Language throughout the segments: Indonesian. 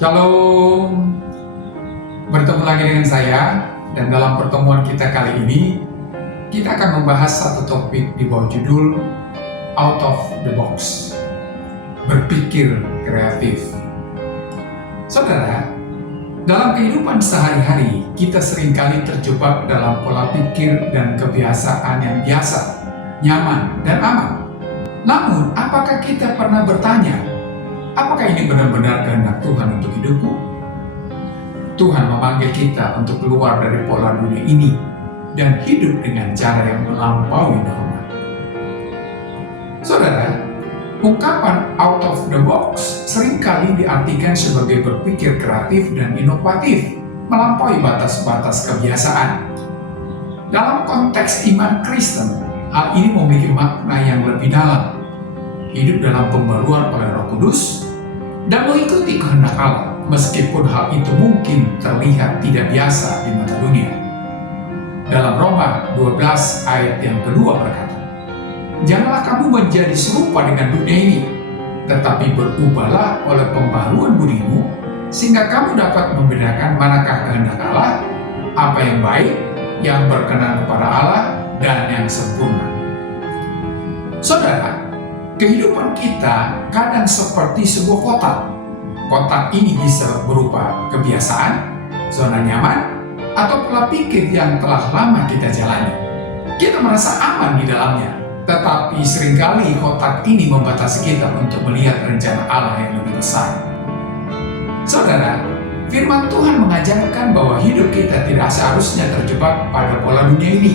Shalom, bertemu lagi dengan saya, dan dalam pertemuan kita kali ini kita akan membahas satu topik di bawah judul Out of the Box, berpikir kreatif. Saudara, dalam kehidupan sehari-hari kita seringkali terjebak dalam pola pikir dan kebiasaan yang biasa, nyaman, dan aman. Namun, apakah kita pernah bertanya, apakah ini benar-benar kehendak Tuhan untuk hidupku? Tuhan memanggil kita untuk keluar dari pola dunia ini dan hidup dengan cara yang melampaui norma. Saudara, ungkapan out of the box seringkali diartikan sebagai berpikir kreatif dan inovatif, melampaui batas-batas kebiasaan. Dalam konteks iman Kristen, hal ini memiliki makna yang lebih dalam. Hidup dalam pembaruan oleh Roh Kudus dan mengikuti kehendak Allah, meskipun hal itu mungkin terlihat tidak biasa di mata dunia. Dalam Roma 12 ayat yang kedua berkata, "Janganlah kamu menjadi serupa dengan dunia ini, tetapi berubahlah oleh pembaruan budimu, sehingga kamu dapat membedakan manakah kehendak Allah, apa yang baik, yang berkenan kepada Allah, dan yang sempurna." Saudara, kehidupan kita kadang seperti sebuah kotak. Kotak ini bisa berupa kebiasaan, zona nyaman, atau pola pikir yang telah lama kita jalani. Kita merasa aman di dalamnya, tetapi seringkali kotak ini membatasi kita untuk melihat rencana Allah yang lebih besar. Saudara, firman Tuhan mengajarkan bahwa hidup kita tidak seharusnya terjebak pada pola dunia ini.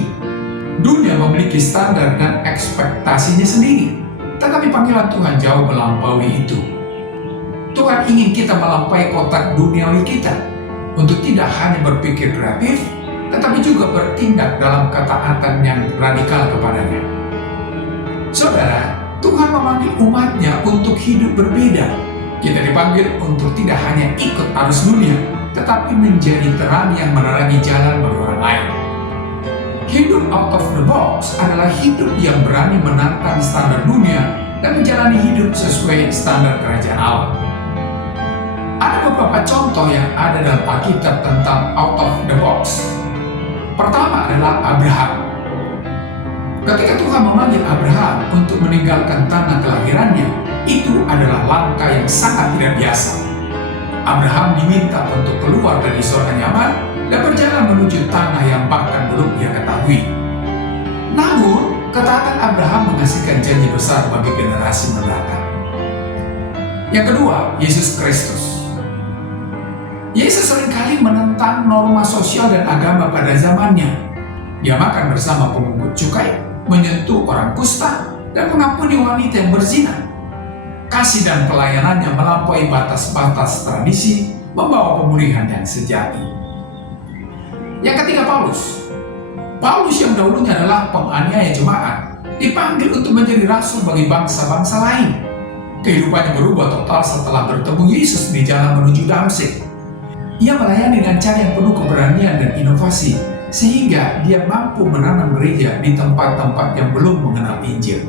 Dunia memiliki standar dan ekspektasinya sendiri, tetapi panggilan Tuhan jauh melampaui itu. Tuhan ingin kita melampaui kotak duniawi kita untuk tidak hanya berpikir kreatif, tetapi juga bertindak dalam ketaatan yang radikal kepadanya. Saudara, Tuhan memanggil umatnya untuk hidup berbeda. Kita dipanggil untuk tidak hanya ikut arus dunia, tetapi menjadi terang yang menerangi jalan bagi orang lain. Hidup out of the box adalah hidup yang berani menantang standar dunia dan menjalani hidup sesuai standar kerajaan Allah. Ada beberapa contoh yang ada dalam Alkitab tentang out of the box. Pertama adalah Abraham. Ketika Tuhan memanggil Abraham untuk meninggalkan tanah kelahirannya, itu adalah langkah yang sangat tidak biasa. Abraham diminta untuk keluar dari zona nyaman dan berjalan menuju tanah yang bahkan belum dia ketahui. Namun, ketaatan Abraham menghasilkan janji besar bagi generasi mendatang. Yang kedua, Yesus Kristus. Yesus seringkali menentang norma sosial dan agama pada zamannya. Dia makan bersama pemungut cukai, menyentuh orang kusta, dan mengampuni wanita yang berzina. Kasih dan pelayanannya melampaui batas-batas tradisi, membawa pemulihan yang sejati. Yang ketiga, Paulus. Paulus yang dahulunya adalah penganiaya jemaat, dipanggil untuk menjadi rasul bagi bangsa-bangsa lain. Kehidupannya berubah total setelah bertemu Yesus di jalan menuju Damsyik. Ia melayani dengan cara yang penuh keberanian dan inovasi, sehingga dia mampu menanam gereja di tempat-tempat yang belum mengenal Injil.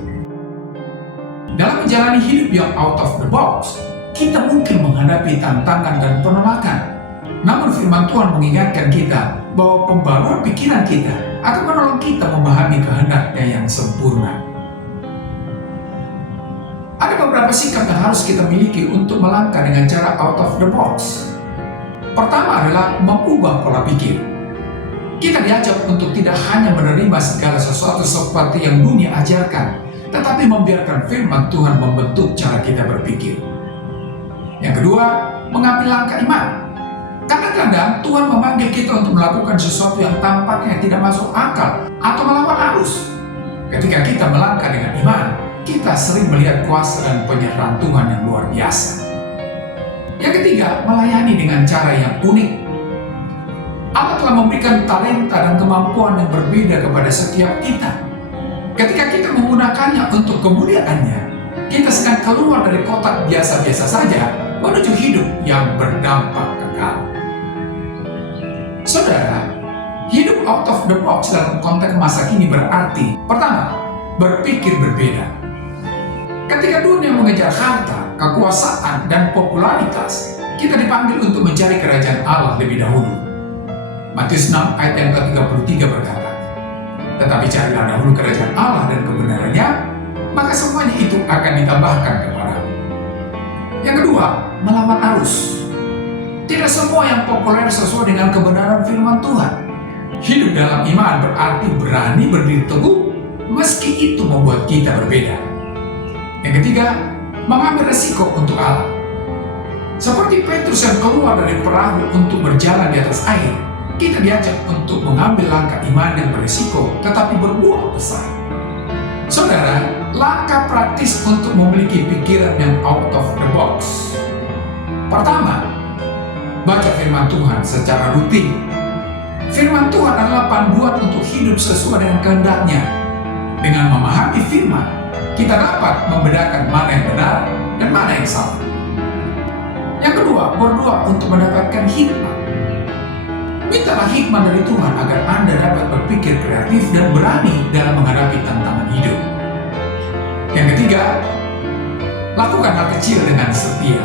Dalam menjalani hidup yang out of the box, kita mungkin menghadapi tantangan dan penolakan. Namun firman Tuhan mengingatkan kita bahwa pembaruan pikiran kita akan menolong kita memahami kehendaknya yang sempurna. Ada beberapa sikap yang harus kita miliki untuk melangkah dengan cara out of the box. Pertama adalah mengubah pola pikir. Kita diajak untuk tidak hanya menerima segala sesuatu seperti yang dunia ajarkan, tetapi membiarkan firman Tuhan membentuk cara kita berpikir. Yang kedua, mengambil langkah iman. Kadang-kadang Tuhan memanggil kita untuk melakukan sesuatu yang tampaknya tidak masuk akal atau melawan arus. Ketika kita melangkah dengan iman, kita sering melihat kuasa dan penyertaan Tuhan yang luar biasa. Yang ketiga, melayani dengan cara yang unik. Allah telah memberikan talenta dan kemampuan yang berbeda kepada setiap kita. Ketika kita menggunakannya untuk kemuliaannya, kita sedang keluar dari kotak biasa-biasa saja menuju hidup yang berdampak kekal. Saudara, hidup out of the box dalam konteks masa kini berarti, pertama, berpikir berbeda. Ketika dunia mengejar harta, kekuasaan, dan popularitas, kita dipanggil untuk mencari kerajaan Allah lebih dahulu. Matius 6 ayat yang ke-33 berkata, tetapi carilah dahulu kerajaan Allah dan kebenarannya, maka semuanya itu akan ditambahkan kepadamu. Yang kedua, melawan arus. Tidak semua yang populer sesuai dengan kebenaran firman Tuhan. Hidup dalam iman berarti berani berdiri teguh, meski itu membuat kita berbeda. Yang ketiga, mengambil resiko untuk Allah. Seperti Petrus yang keluar dari perahu untuk berjalan di atas air, kita diajak untuk mengambil langkah iman yang berisiko tetapi berbuah besar. Saudara, langkah praktis untuk memiliki pikiran yang out of the box. Pertama, baca firman Tuhan secara rutin. Firman Tuhan adalah panduan untuk hidup sesuai dengan kehendak-Nya. Dengan memahami firman, kita dapat membedakan mana yang benar dan mana yang salah. Yang kedua, berdoa untuk mendapatkan hikmat. Mintalah hikmat dari Tuhan agar Anda dapat berpikir kreatif dan berani dalam menghadapi tantangan hidup. Yang ketiga, lakukan hal kecil dengan setia.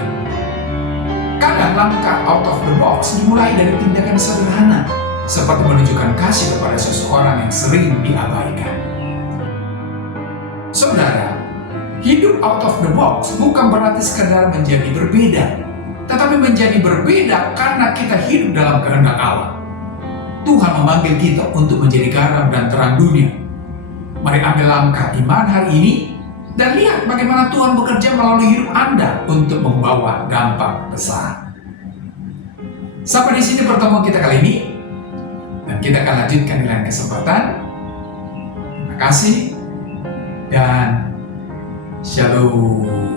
Kadang langkah out of the box dimulai dari tindakan sederhana, seperti menunjukkan kasih kepada seseorang yang sering diabaikan. Saudara, hidup out of the box bukan berarti sekedar menjadi berbeda, tetapi menjadi berbeda karena kita hidup dalam kehendak Allah. Tuhan memanggil kita untuk menjadi garam dan terang dunia. Mari ambil langkah iman hari ini dan lihat bagaimana Tuhan bekerja melalui hidup Anda untuk membawa dampak besar. Sampai di sini pertemuan kita kali ini, dan kita akan lanjutkan di lain kesempatan. Terima kasih dan shalom.